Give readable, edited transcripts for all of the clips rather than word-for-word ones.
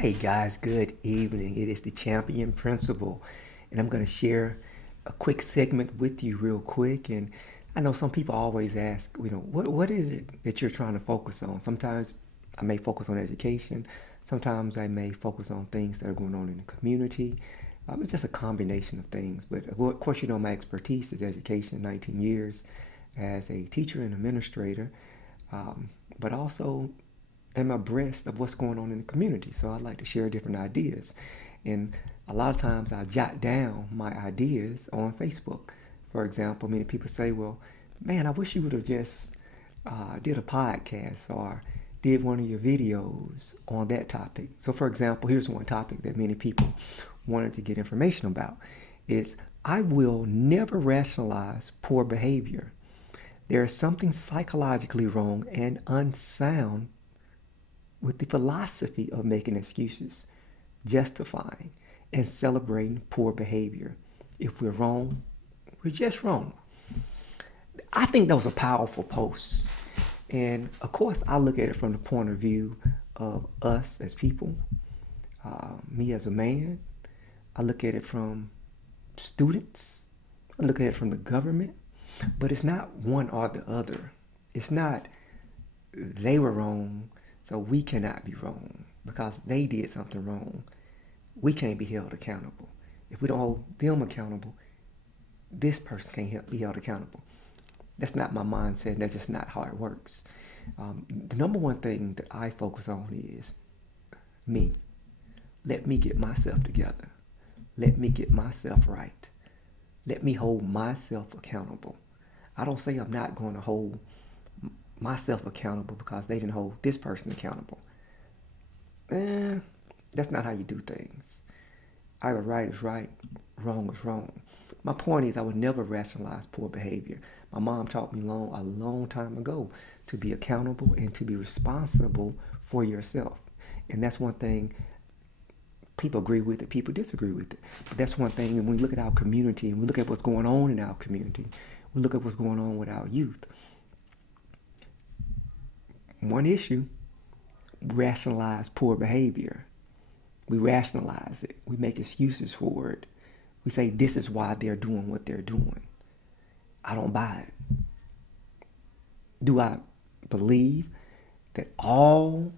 Hey guys, good evening. It is the Champion Principal, and I'm going to share a quick segment with you, real quick. And I know some people always ask, what is it that you're trying to focus on? Sometimes I may focus on education, sometimes I may focus on things that are going on in the community. It's just a combination of things. But of course, my expertise is education, 19 years as a teacher and administrator, but also am abreast of what's going on in the community. So I like to share different ideas. And a lot of times I jot down my ideas on Facebook. For example, many people say, well, man, I wish you would have just did a podcast or did one of your videos on that topic. So for example, here's one topic that many people wanted to get information about. Is I will never rationalize poor behavior. There is something psychologically wrong and unsound with the philosophy of making excuses, justifying, and celebrating poor behavior. If we're wrong, we're just wrong. I think those are powerful posts. And of course, I look at it from the point of view of us as people, me as a man. I look at it from students. I look at it from the government. But it's not one or the other. It's not they were wrong, so we cannot be wrong because they did something wrong. We can't be held accountable. If we don't hold them accountable, this person can't be held accountable. That's not my mindset. That's just not how it works. The number one thing that I focus on is me. Let me get myself together. Let me get myself right. Let me hold myself accountable. I don't say I'm not going to hold myself accountable because they didn't hold this person accountable. That's not how you do things. Either right is right, wrong is wrong. My point is I would never rationalize poor behavior. My mom taught me a long time ago to be accountable and to be responsible for yourself. And that's one thing people agree with it, people disagree with it. But that's one thing, and when we look at our community and we look at what's going on in our community, we look at what's going on with our youth. One issue, rationalize poor behavior. We rationalize it. We make excuses for it. We say this is why they're doing what they're doing. I don't buy it. Do I believe that all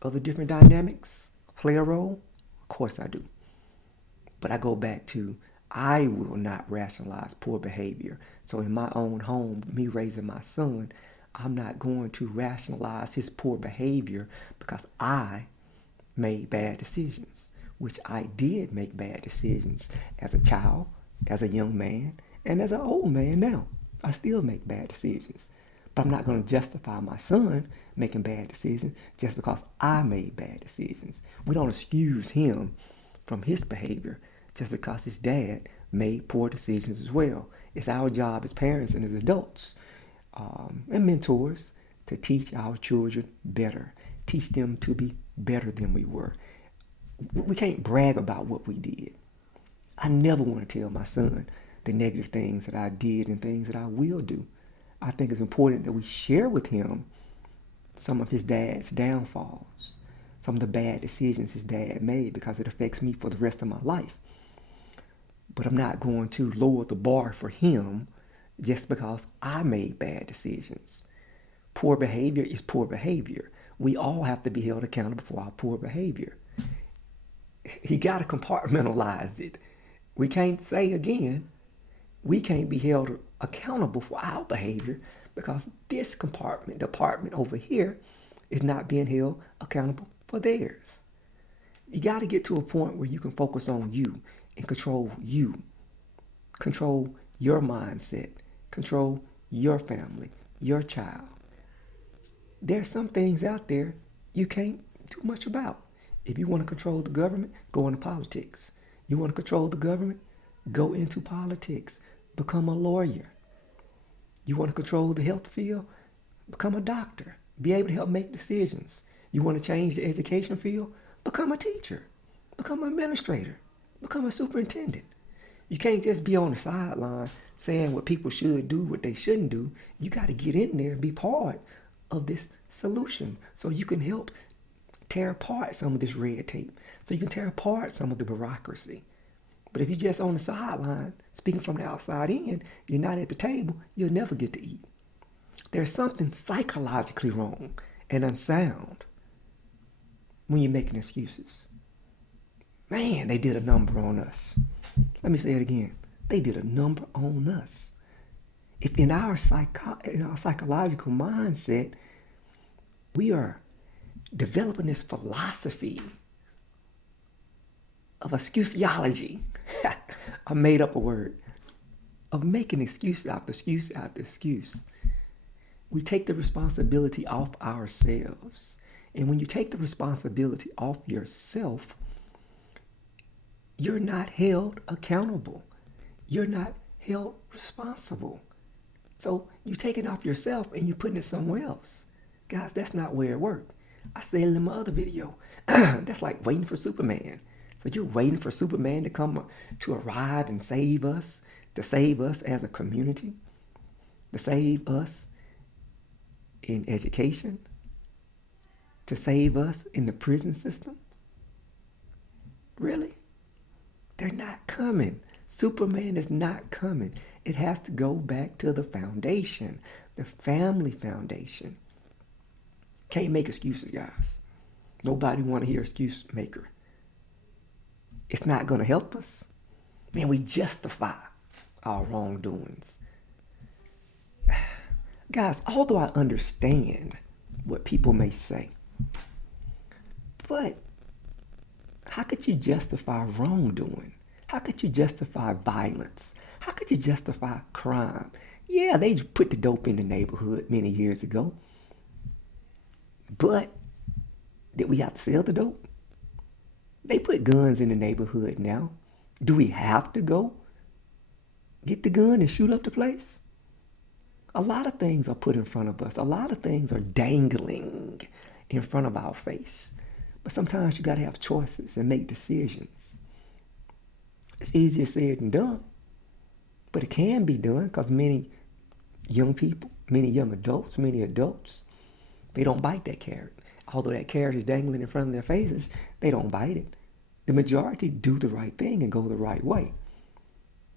of the different dynamics play a role? Of course I do. But I go back to I will not rationalize poor behavior. So in my own home, me raising my son, I'm not going to rationalize his poor behavior because I made bad decisions, which I did make bad decisions as a child, as a young man, and as an old man now. I still make bad decisions. But I'm not going to justify my son making bad decisions just because I made bad decisions. We don't excuse him from his behavior just because his dad made poor decisions as well. It's our job as parents and as adults and mentors to teach our children better, teach them to be better than we were. We can't brag about what we did. I never want to tell my son the negative things that I did and things that I will do. I think it's important that we share with him some of his dad's downfalls, some of the bad decisions his dad made because it affects me for the rest of my life. But I'm not going to lower the bar for him just because I made bad decisions. Poor behavior is poor behavior. We all have to be held accountable for our poor behavior. You got to compartmentalize it. We can't say again, we can't be held accountable for our behavior because this department over here is not being held accountable for theirs. You got to get to a point where you can focus on you and control you. Control your mindset. Control your family, your child. There's some things out there you can't do much about. If you want to control the government, go into politics. You want to control the government, go into politics. Become a lawyer. You want to control the health field, become a doctor. Be able to help make decisions. You want to change the education field, become a teacher. Become an administrator. Become a superintendent. You can't just be on the sideline saying what people should do, what they shouldn't do. You got to get in there and be part of this solution so you can help tear apart some of this red tape so you can tear apart some of the bureaucracy. But if you're just on the sideline, speaking from the outside in, you're not at the table, you'll never get to eat. There's something psychologically wrong and unsound when you're making excuses. Man, they did a number on us. Let me say it again. They did a number on us. If in our psychological mindset, we are developing this philosophy of excusiology, I made up a word, of making excuse after excuse after excuse. We take the responsibility off ourselves. And when you take the responsibility off yourself, you're not held accountable. You're not held responsible. So you take it off yourself and you're putting it somewhere else. Guys, that's not where it works. I said it in my other video. That's like waiting for Superman. So you're waiting for Superman to arrive and save us, to save us as a community, to save us in education, to save us in the prison system. Really? They're not coming. Superman is not coming. It has to go back to the foundation, the family foundation. Can't make excuses, guys. Nobody want to hear excuse maker. It's not going to help us. Man, we justify our wrongdoings. Guys, although I understand what people may say, but how could you justify wrongdoing? How could you justify violence? How could you justify crime? Yeah, they put the dope in the neighborhood many years ago. But did we have to sell the dope? They put guns in the neighborhood now. Do we have to go get the gun and shoot up the place? A lot of things are put in front of us. A lot of things are dangling in front of our face. But sometimes you got to have choices and make decisions. It's easier said than done. But it can be done because many young people, many young adults, many adults, they don't bite that carrot. Although that carrot is dangling in front of their faces, they don't bite it. The majority do the right thing and go the right way.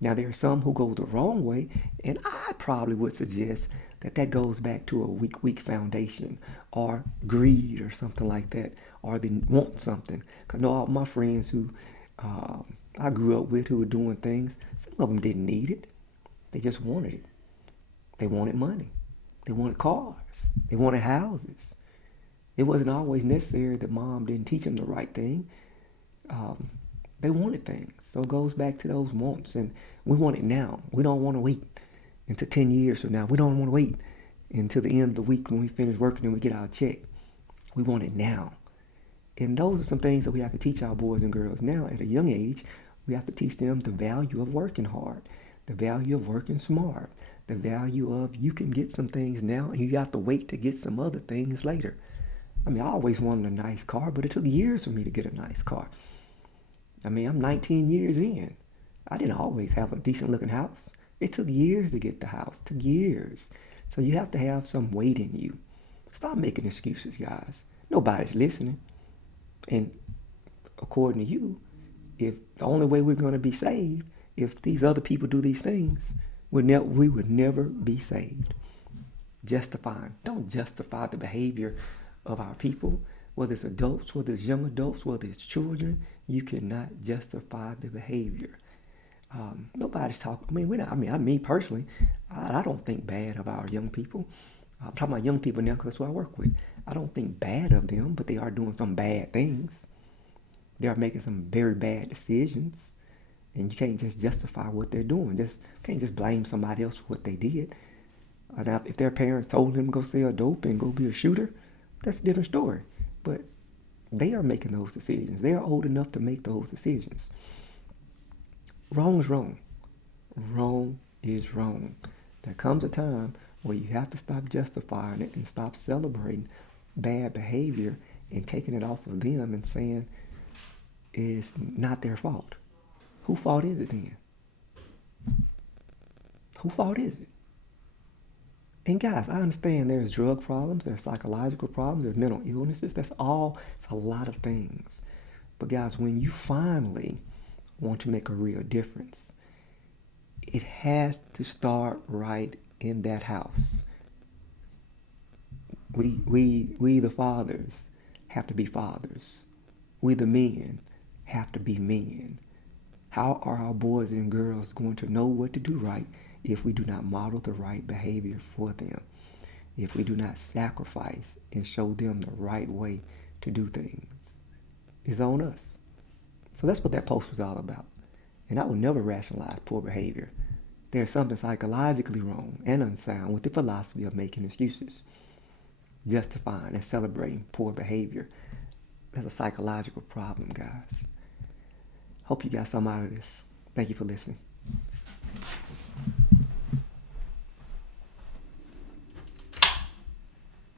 Now, there are some who go the wrong way, and I probably would suggest that goes back to a weak foundation or greed or something like that, or they want something. Because I know all my friends who I grew up with who were doing things, some of them didn't need it. They just wanted it. They wanted money. They wanted cars. They wanted houses. It wasn't always necessary that mom didn't teach them the right thing. They wanted things. So it goes back to those wants. And we want it now. We don't want to wait until 10 years from now. We don't want to wait until the end of the week when we finish working and we get our check. We want it now. And those are some things that we have to teach our boys and girls now at a young age. We have to teach them the value of working hard, the value of working smart, the value of you can get some things now and you have to wait to get some other things later. I mean, I always wanted a nice car, but it took years for me to get a nice car. I mean, I'm 19 years in. I didn't always have a decent looking house. It took years to get the house. It took years. So you have to have some weight in you. Stop making excuses, guys. Nobody's listening. And according to you, if the only way we're going to be saved, if these other people do these things, we would never be saved. Justifying. Don't justify the behavior of our people, whether it's adults, whether it's young adults, whether it's children. You cannot justify the behavior. Nobody's talking. Me personally, I don't think bad of our young people. I'm talking about young people now because that's who I work with. I don't think bad of them, but they are doing some bad things. They are making some very bad decisions, and you can't just justify what they're doing. Can't just blame somebody else for what they did. Now, if their parents told them to go sell dope and go be a shooter, that's a different story. But they are making those decisions. They are old enough to make those decisions. Wrong is wrong. Wrong is wrong. There comes a time where you have to stop justifying it and stop celebrating bad behavior and taking it off of them and saying it's not their fault. Whose fault is it then? Whose fault is it? And guys, I understand there's drug problems, there's psychological problems, there's mental illnesses. It's a lot of things. But guys, when you finally want to make a real difference, it has to start right in that house. We the fathers have to be fathers. We the men have to be men. How are our boys and girls going to know what to do right if we do not model the right behavior for them? If we do not sacrifice and show them the right way to do things? It's on us. So that's what that post was all about. And I will never rationalize poor behavior. There's something psychologically wrong and unsound with the philosophy of making excuses, justifying and celebrating poor behavior. That's a psychological problem, guys. Hope you got some out of this. Thank you for listening.